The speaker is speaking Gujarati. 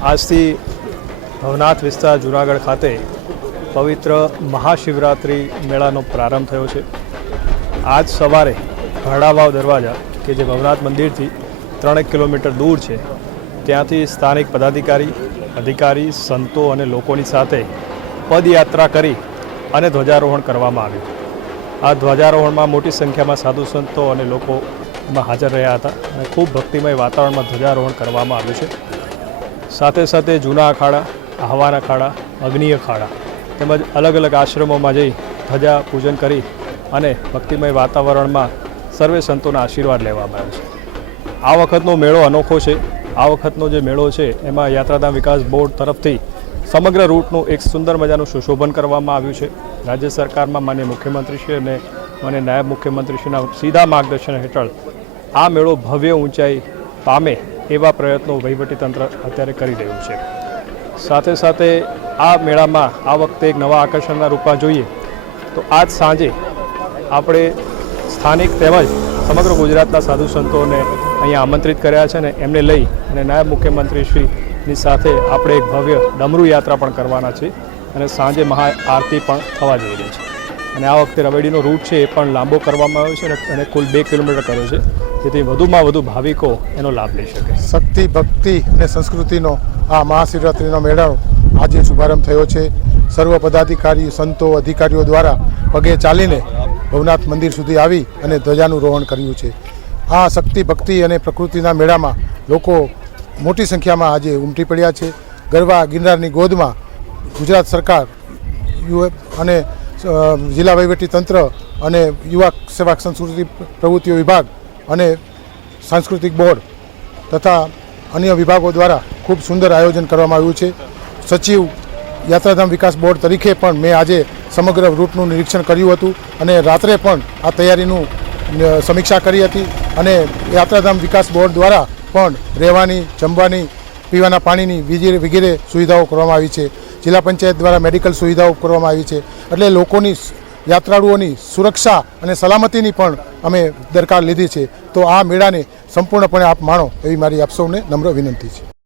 આજથી ભવનાથ વિસ્તાર જૂનાગઢ ખાતે પવિત્ર મહાશિવરાત્રિ મેળાનો પ્રારંભ થયો છે। આજ સવારે ઘાડાવાવ દરવાજા કે જે ભવનાથ મંદિરથી 3 કિલોમીટર દૂર છે ત્યાંથી સ્થાનિક પદાધિકારી અધિકારી સંતો અને લોકોની સાથે પદયાત્રા કરી અને ધ્વજારોહણ કરવામાં આવ્યું। આ ધ્વજારોહણમાં મોટી સંખ્યામાં સાધુ સંતો અને લોકો એમાં હાજર રહ્યા હતા અને ખૂબ ભક્તિમય વાતાવરણમાં ધ્વજારોહણ કરવામાં આવ્યું છે। સાથે સાથે જૂના અખાડા, આહવાન અખાડા, અગ્નિ અખાડા તેમજ અલગ અલગ આશ્રમોમાં જઈ ધજા પૂજન કરી અને ભક્તિમય વાતાવરણમાં સર્વે સંતોના આશીર્વાદ લેવામાં આવ્યો છે। આ વખતનો મેળો અનોખો છે। આ વખતનો જે મેળો છે એમાં યાત્રાધામ વિકાસ બોર્ડ તરફથી સમગ્ર રૂટનું એક સુંદર મજાનું સુશોભન કરવામાં આવ્યું છે। રાજ્ય સરકારમાં માનનીય મુખ્યમંત્રીશ્રી અને માનનીય નાયબ મુખ્યમંત્રીશ્રીના સીધા માર્ગદર્શન હેઠળ આ મેળો ભવ્ય ઊંચાઈ પામે એવા પ્રયત્નો વહીવટીતંત્ર અત્યારે કરી રહ્યું છે। સાથે સાથે આ મેળામાં આ વખતે એક નવા આકર્ષણના રૂપમાં જોઈએ તો આજ સાંજે આપણે સ્થાનિક તેમજ સમગ્ર ગુજરાતના સાધુ સંતોને અહીંયા આમંત્રિત કર્યા છે અને એમને લઈ અને નાયબ મુખ્યમંત્રીશ્રીની સાથે આપણે એક ભવ્ય ડમરૂ યાત્રા પણ કરવાના છે અને સાંજે મહાઆરતી પણ થવા જઈ રહી છે। અને આ વખતે રવેડીનો રૂટ છે એ પણ લાંબો કરવામાં આવ્યો છે અને કુલ 2 કિલોમીટર કર્યો છે જેથી વધુમાં વધુ ભાવિકો એનો લાભ લઈ શકે। શક્તિ, ભક્તિ અને સંસ્કૃતિનો આ મહાશિવરાત્રિનો મેળાનો આજે શુભારંભ થયો છે। સર્વ પદાધિકારી સંતો અધિકારીઓ દ્વારા પગે ચાલીને ભવનાથ મંદિર સુધી આવી અને ધ્વજાનું રોહણ કર્યું છે। આ શક્તિ, ભક્તિ અને પ્રકૃતિના મેળામાં લોકો મોટી સંખ્યામાં આજે ઉમટી પડ્યા છે। ગરવા ગિરનારની ગોદમાં ગુજરાત સરકાર અને જિલ્લા વહીવટી તંત્ર અને યુવા સેવા સંસ્કૃતિ પ્રવૃત્તિઓ વિભાગ અને સાંસ્કૃતિક બોર્ડ તથા અન્ય વિભાગો દ્વારા ખૂબ સુંદર આયોજન કરવામાં આવ્યું છે। સચિવ યાત્રાધામ વિકાસ બોર્ડ તરીકે પણ મેં આજે સમગ્ર રૂટનું નિરીક્ષણ કર્યું હતું અને રાત્રે પણ આ તૈયારીનું સમીક્ષા કરી હતી અને યાત્રાધામ વિકાસ બોર્ડ દ્વારા પણ રહેવાની, જમવાની, પીવાના પાણીની વગેરે સુવિધાઓ કરવામાં આવી છે। જિલ્લા પંચાયત દ્વારા મેડિકલ સુવિધાઓ કરવામાં આવી છે। એટલે લોકોની યાત્રાળુઓની સુરક્ષા અને સલામતીની પણ અમે દરકાર લીધી છે। તો આ મેળાને સંપૂર્ણપણે આપ માણો એવી મારી આપ સૌને નમ્ર વિનંતી છે।